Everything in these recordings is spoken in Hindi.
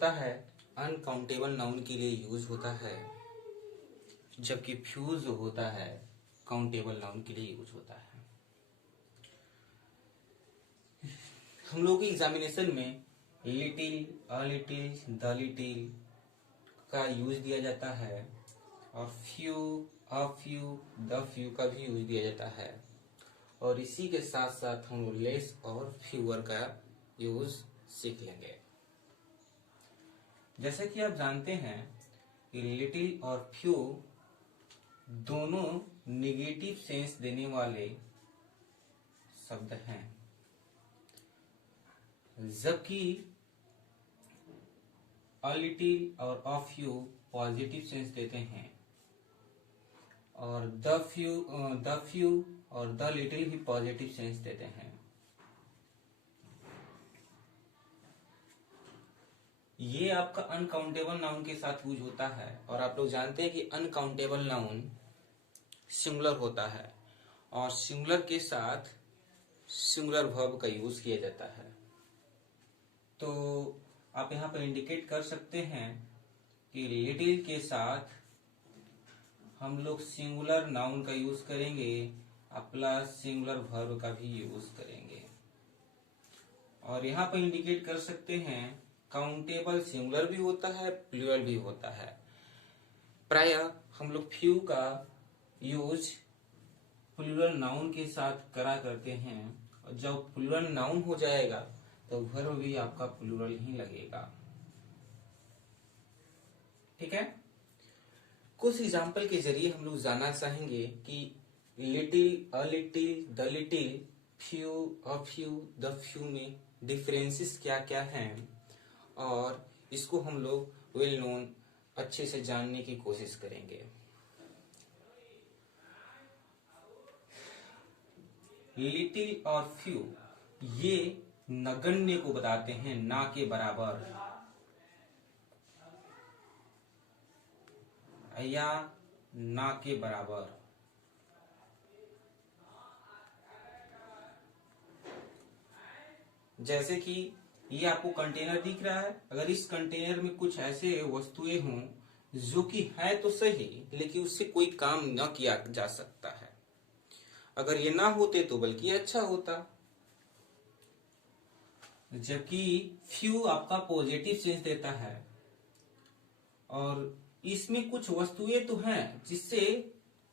होता है अनकाउंटेबल नाउन के लिए यूज होता है, जबकि फ्यूज जो होता है काउंटेबल नाउन के लिए यूज होता है। हम लोग की एग्जामिनेशन में little, a little, the little का यूज दिया जाता है और few, a few, the few का भी यूज दिया जाता है, और इसी के साथ साथ हम लोग लेस और फ्यूअर का यूज सीख लेंगे। जैसे कि आप जानते हैं कि लिटिल और फ्यू दोनों निगेटिव सेंस देने वाले शब्द हैं, जबकि अ लिटिल और अ फ्यू पॉजिटिव सेंस देते हैं, और द फ्यू और द लिटिल भी पॉजिटिव सेंस देते हैं। ये आपका अनकाउंटेबल नाउन के साथ यूज होता है, और आप लोग जानते हैं कि अनकाउंटेबल नाउन सिंगुलर होता है और सिंगुलर के साथ सिंगुलर वर्ब का यूज किया जाता है। तो आप यहाँ पर इंडिकेट कर सकते हैं कि लिटिल के साथ हम लोग सिंगुलर नाउन का यूज करेंगे प्लस सिंगुलर वर्ब का भी यूज करेंगे, और यहाँ पर इंडिकेट कर सकते हैं काउंटेबल सिंगुलर भी होता है, प्लूरल भी होता है। प्रायः हम लोग फ्यू का यूज प्लूरल नाउन के साथ करा करते हैं, और जब प्लूरल नाउन हो जाएगा तो वर्ब भी आपका प्लूरल ही लगेगा। ठीक है, कुछ एग्जाम्पल के जरिए हम लोग जानना चाहेंगे कि little, a little, the little, few, a few, the few में डिफरेंसेस क्या क्या हैं, और इसको हम लोग वेल नोन अच्छे से जानने की कोशिश करेंगे। लिटिल और फ्यू ये नगण्य को बताते हैं, ना के बराबर या ना के बराबर। जैसे कि ये आपको कंटेनर दिख रहा है, अगर इस कंटेनर में कुछ ऐसे वस्तुएं हों जो कि है तो सही लेकिन उससे कोई काम न किया जा सकता है, अगर ये ना होते तो बल्कि अच्छा होता। जबकि फ्यू आपका पॉजिटिव सेंस देता है, और इसमें कुछ वस्तुएं तो हैं जिससे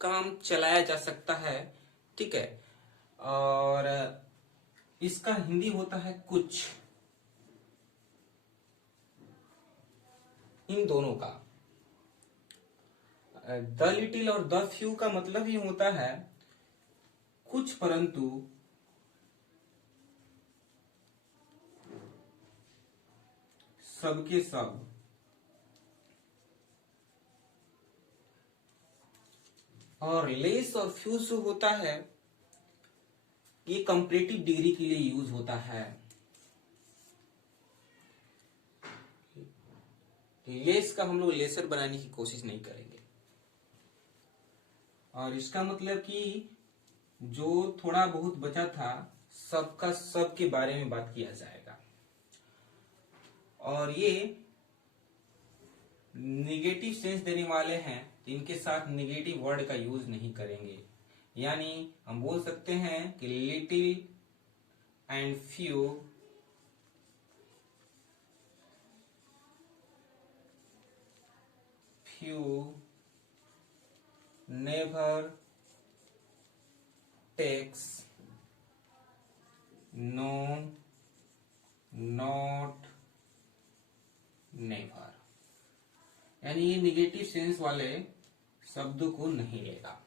काम चलाया जा सकता है, ठीक है, और इसका हिंदी होता है कुछ। इन दोनों का द लिटिल और द फ्यू का मतलब ये होता है कुछ परंतु सबके सब, और लेस और फ्यू जो होता है ये कंपैरेटिव डिग्री के लिए यूज होता है। लेस का हम लोग लेसर बनाने की कोशिश नहीं करेंगे, और इसका मतलब कि जो थोड़ा बहुत बचा था सबका सब के बारे में बात किया जाएगा, और ये निगेटिव सेंस देने वाले हैं तो इनके साथ निगेटिव वर्ड का यूज नहीं करेंगे। यानी हम बोल सकते हैं कि little and few never takes, no, not, never, यानी ये निगेटिव सेंस वाले शब्दों को नहीं लेगा।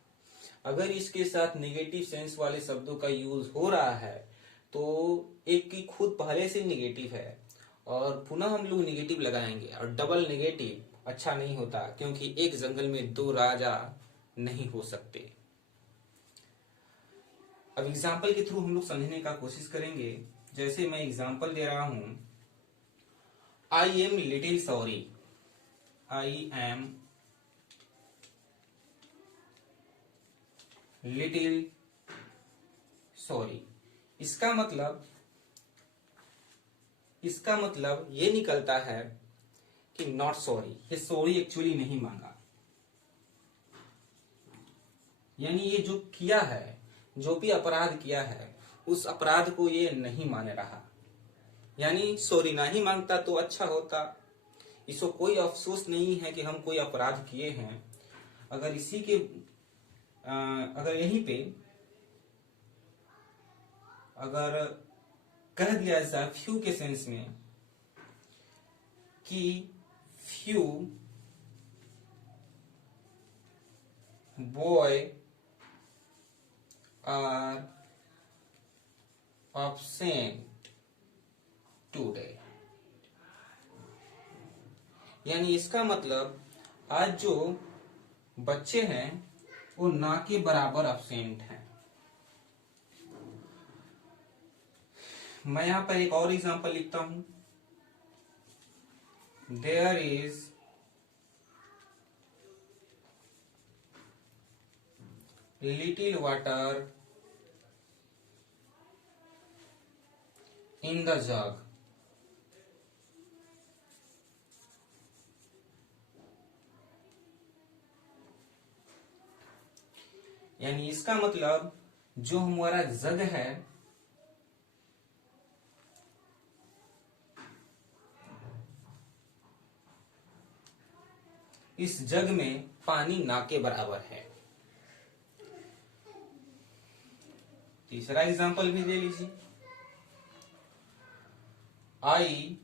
अगर इसके साथ निगेटिव सेंस वाले शब्दों का यूज हो रहा है तो एक की खुद पहले से निगेटिव है और पुनः हम लोग निगेटिव लगाएंगे, और डबल निगेटिव अच्छा नहीं होता, क्योंकि एक जंगल में दो राजा नहीं हो सकते। अब एग्जाम्पल के थ्रू हम लोग समझने का कोशिश करेंगे। जैसे मैं एग्जाम्पल दे रहा हूं, I am little sorry, I am little sorry. इसका मतलब ये निकलता है कि नॉट सॉरी, ये सॉरी एक्चुअली नहीं मांगा। यानी ये जो किया है, जो भी अपराध किया है, उस अपराध को ये नहीं मान रहा। यानी सॉरी ना ही मांगता तो अच्छा होता। इसको कोई अफसोस नहीं है कि हम कोई अपराध किए हैं। अगर इसी के अगर यहीं पे अगर कह दिया जाए फ्यू के सेंस में कि few boy are absent today, यानी इसका मतलब आज जो बच्चे हैं वो ना के बराबर absent हैं। मैं यहां पर एक और एग्जांपल लिखता हूं। There is little water in the jug, यानी इसका मतलब जो हमारा जग है इस जग में पानी ना के बराबर है। तीसरा एग्जांपल भी ले लीजिए। I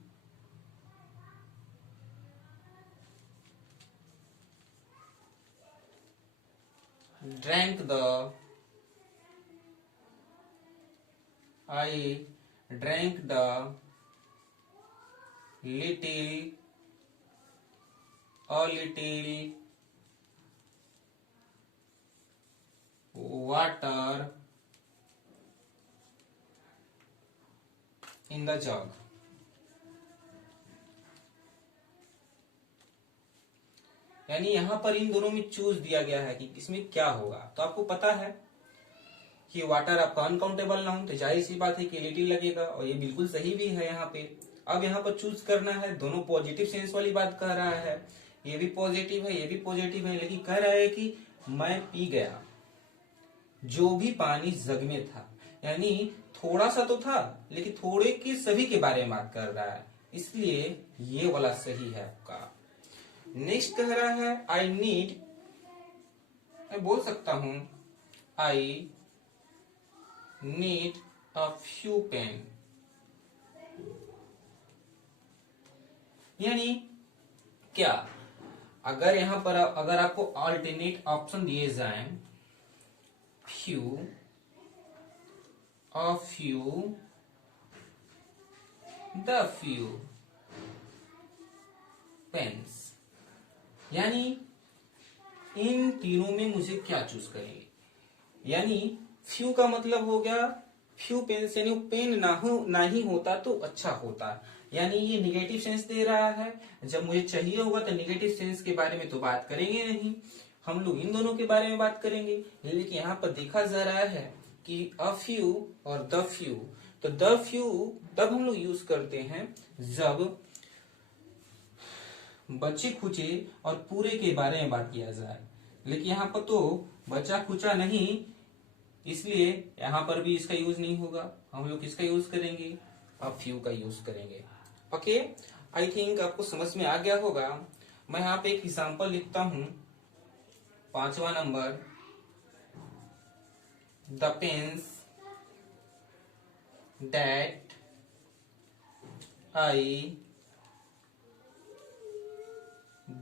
drank the a little water in the jug। यानी यहां पर इन दोनों में चूज दिया गया है कि इसमें क्या होगा। तो आपको पता है कि वाटर आपका अनकाउंटेबल नाउन, तो जाहिर सी बात है कि लिटिल लगेगा, और ये बिल्कुल सही भी है यहाँ पे। अब यहाँ पर चूज करना है, दोनों पॉजिटिव सेंस वाली बात कह रहा है, ये भी पॉजिटिव है, ये भी पॉजिटिव है, लेकिन कह रहा है कि मैं पी गया जो भी पानी जग में था। यानी थोड़ा सा तो था, लेकिन थोड़े के सभी के बारे में बात कर रहा है, इसलिए ये वाला सही है आपका। नेक्स्ट कह रहा है आई नीड, मैं बोल सकता हूं I need a few pen. यानी क्या, अगर यहां पर अगर आपको अल्टरनेट ऑप्शन दिए जाएं, few, a few, the few pens, यानी इन तीनों में मुझे क्या चूज करेंगे। यानी फ्यू का मतलब हो गया फ्यू पेन्स, यानी पेन ना ही होता तो अच्छा होता। यानी ये निगेटिव सेंस दे रहा है। जब मुझे चाहिए होगा तो निगेटिव सेंस के बारे में तो बात करेंगे नहीं, हम लोग इन दोनों के बारे में बात करेंगे। लेकिन यहाँ पर देखा जा रहा है कि अ फ्यू और द फ्यू, तो द फ्यू तब हम लोग यूज करते हैं जब बच्चे खुचे और पूरे के बारे में बात किया जाए। लेकिन यहाँ पर तो बच्चा खुचा नहीं, इसलिए यहाँ पर भी इसका यूज नहीं होगा। हम लोग किसका यूज करेंगे, अ फ्यू का यूज करेंगे। ओके, आई थिंक आपको समझ में आ गया होगा। मैं यहाँ पे एक एग्जांपल लिखता हूं, 5वां number, the pens that I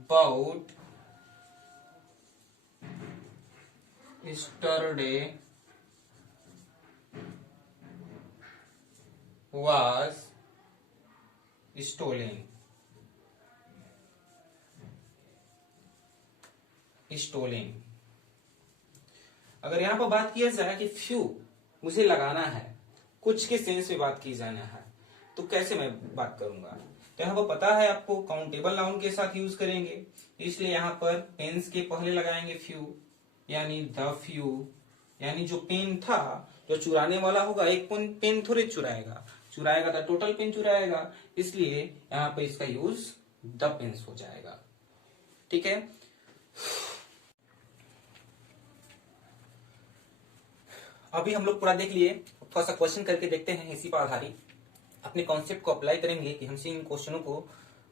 bought yesterday was stolen। अगर यहाँ पर बात किया जाए कि फ्यू मुझे लगाना है, कुछ के सेंस में बात की जाना है, तो कैसे मैं बात करूंगा। तो यहाँ पर पता है आपको काउंटेबल नाउन के साथ यूज करेंगे, इसलिए यहाँ पर पेन्स के पहले लगाएंगे फ्यू, यानी द फ्यू। यानी जो पेन था, जो चुराने वाला होगा, एक पेन थोड़े चुराएगा तो टोटल पेन चुराएगा, इसलिए यहाँ पर इसका यूज द पेन्स हो जाएगा। ठीक है, अभी हम लोग पूरा देख लिए, थोड़ा सा क्वेश्चन करके देखते हैं, इसी पर आधारित अपने कॉन्सेप्ट को अप्लाई करेंगे कि हमसे इन क्वेश्चनों को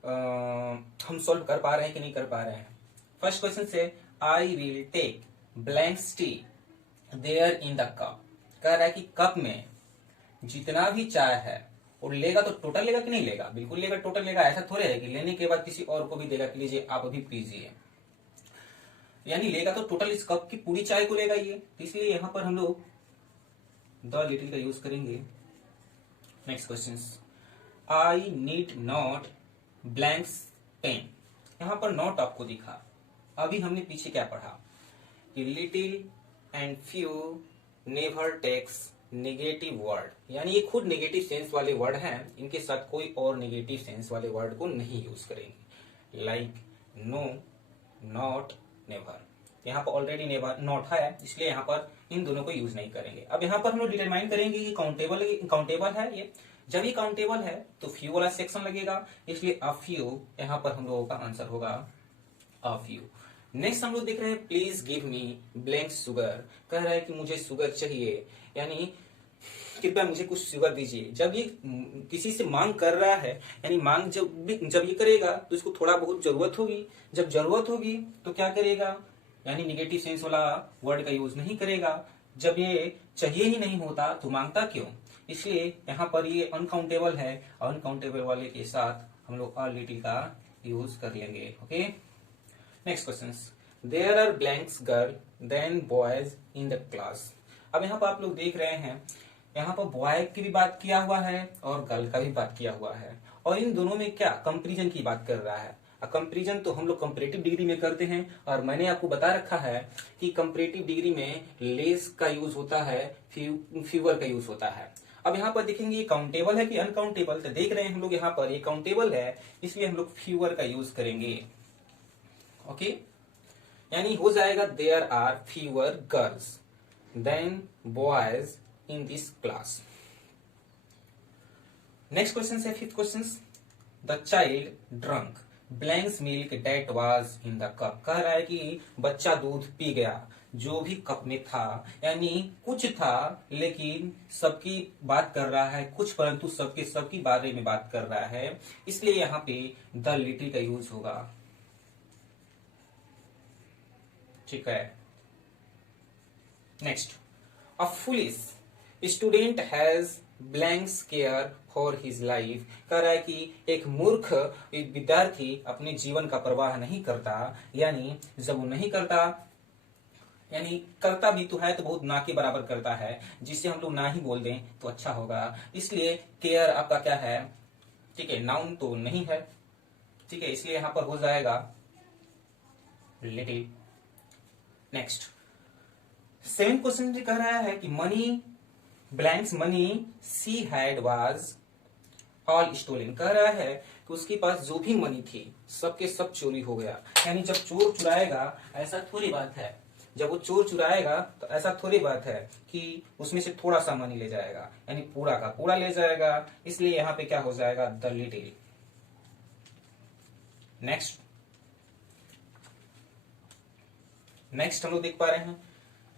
हम सॉल्व कर पा रहे हैं कि नहीं कर पा रहे हैं। फर्स्ट क्वेश्चन से, I will take blanks tea there in the cup. कह रहा है कि कप में जितना भी चाय है वो लेगा तो टोटल लेगा कि नहीं लेगा? बिल्कुल लेगा, टोटल लेगा। ऐसा थोड़े है कि लेने के बाद किसी और को भी देगा कि लीजिए आप अभी पीजिए, यानी लेगा तो टोटल इस कप की पूरी चाय को लेगा ये। इसलिए यहां पर हम लोग द लिटिल का यूज करेंगे। Next question, I need not blanks pen. यहां पर नॉट आपको दिखा, अभी हमने पीछे क्या पढ़ा कि little and few never takes negative word, यानी ये खुद नेगेटिव सेंस वाले वर्ड हैं, इनके साथ कोई और नेगेटिव सेंस वाले वर्ड को नहीं यूज करेंगे, लाइक नो, नॉट, नेवर। यहाँ पर ऑलरेडी नेवर नॉट है, इसलिए यहाँ पर इन दोनों को यूज नहीं करेंगे। अब यहाँ पर हम लोग डिटरमाइन करेंगे कि काउंटेबल है ये। जब ये काउंटेबल है तो फ्यू वाला सेक्शन लगेगा, इसलिए अ फ्यू यहाँ पर हम लोगों का आंसर होगा अ फ्यू। नेक्स्ट हम लोग देख रहे हैं, please give me blank sugar. कह रहा है कि मुझे शुगर चाहिए, यानी कृपया मुझे कुछ शुगर दीजिए। जब ये किसी से मांग कर रहा है, यानी मांग जब ये करेगा तो इसको थोड़ा बहुत जरूरत होगी। जब जरूरत होगी तो क्या करेगा, यानी निगेटिव सेंस वाला वर्ड का यूज नहीं करेगा। जब ये चाहिए ही नहीं होता तो मांगता क्यों? इसलिए यहाँ पर ये अनकाउंटेबल है, अनकाउंटेबल वाले के साथ हम लोग अ लिटिल का यूज कर लेंगे। Okay, next question, there are blanks girl then boys in the class. अब यहाँ पर आप लोग देख रहे हैं, यहाँ पर बॉय की भी बात किया हुआ है और गर्ल का भी बात किया हुआ है, और इन दोनों में क्या कंपैरिजन की बात कर रहा है। कंपैरिजन तो हम लोग कंपैरेटिव डिग्री में करते हैं, और मैंने आपको बता रखा है कि कंपैरेटिव डिग्री में लेस का यूज होता है, फ्यूअर का यूज होता है। अब यहाँ पर देखेंगे ये काउंटेबल है कि अनकाउंटेबल, तो देख रहे हैं हम लोग यहाँ पर ये काउंटेबल है, इसलिए हम लोग फ्यूअर का यूज करेंगे। ओके, यानी हो जाएगा there are fewer girls then boys in this class. Next question है fifth question, the child drunk blanks milk that was in the cup। कह रहा है कि बच्चा दूध पी गया जो भी कप में था, यानी कुछ था लेकिन सबकी बात कर रहा है, कुछ परंतु सबकी बारे में बात कर रहा है, इसलिए यहाँ पे द लिटिल का यूज होगा। ठीक है, next, a foolish student has blanks care for his life. कह रहा है कि एक मूर्ख विद्यार्थी अपने जीवन का परवाह नहीं करता, यानी जब वो नहीं करता, यानी करता भी तो है तो बहुत ना के बराबर करता है, जिससे हम लोग ना ही बोल दें तो अच्छा होगा। इसलिए केयर आपका क्या है, ठीक है, नाउन तो नहीं है, ठीक है, इसलिए यहां पर हो जाएगा लिटिल। नेक्स्ट, सेवेंथ क्वेश्चन कह रहा है कि money blanks money she had was all stolen. कह रहा है कि उसके पास जो भी मनी थी सबके सब चोरी हो गया, यानी जब चोर चुराएगा ऐसा थोड़ी बात है, जब वो चोर चुराएगा तो ऐसा थोड़ी बात है कि उसमें से थोड़ा सा मनी ले जाएगा, यानी पूरा का पूरा ले जाएगा, इसलिए यहाँ पे क्या हो जाएगा द लिटिल। नेक्स्ट हम लोग देख पा रहे हैं,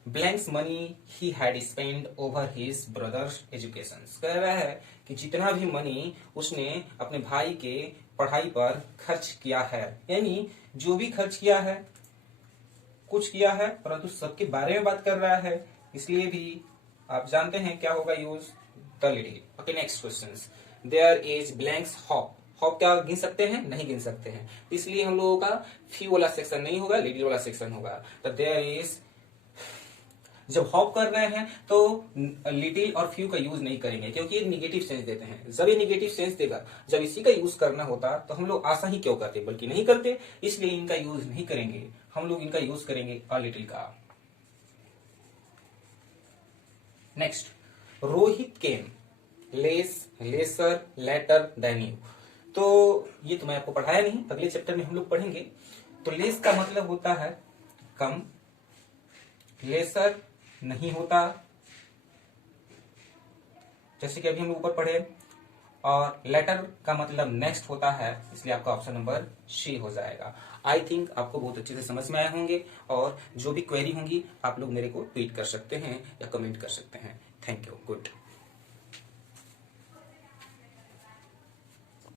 blanks money he had spend over his brothers education. कह रहा है कि जितना भी मनी उसने अपने भाई के पढ़ाई पर खर्च किया है, यानी जो भी खर्च किया है कुछ किया है परंतु सबके बारे में बात कर रहा है, इसलिए भी आप जानते हैं क्या होगा use the little. Okay, next question, there is blanks hope. Hope क्या गिन सकते हैं? नहीं गिन सकते हैं, इसलिए हम लोगों का फ्यू वाला सेक्शन नहीं होगा, लिटिल वाला सेक्शन होगा। तो देयर इज, जब हॉप कर रहे हैं तो लिटिल और फ्यू का यूज नहीं करेंगे क्योंकि ये निगेटिव सेंस देते हैं। जब ये निगेटिव सेंस देगा, जब इसी का यूज करना होता तो हम लोग आशा ही क्यों करते, बल्कि नहीं करते, इसलिए इनका यूज नहीं करेंगे, हम लोग इनका यूज करेंगे अ लिटिल का। Next, Rohit came less lesser letter then you. तो ये तो मैं आपको पढ़ाया नहीं, अगले चैप्टर में हम लोग पढ़ेंगे। तो लेस का मतलब होता है कम, लेसर नहीं होता, जैसे कि अभी हम ऊपर पढ़े, और लेटर का मतलब नेक्स्ट होता है, इसलिए आपका ऑप्शन नंबर सी हो जाएगा। आई थिंक आपको बहुत अच्छे से समझ में आए होंगे, और जो भी क्वेरी होंगी आप लोग मेरे को ट्वीट कर सकते हैं या कमेंट कर सकते हैं। Thank you. गुड।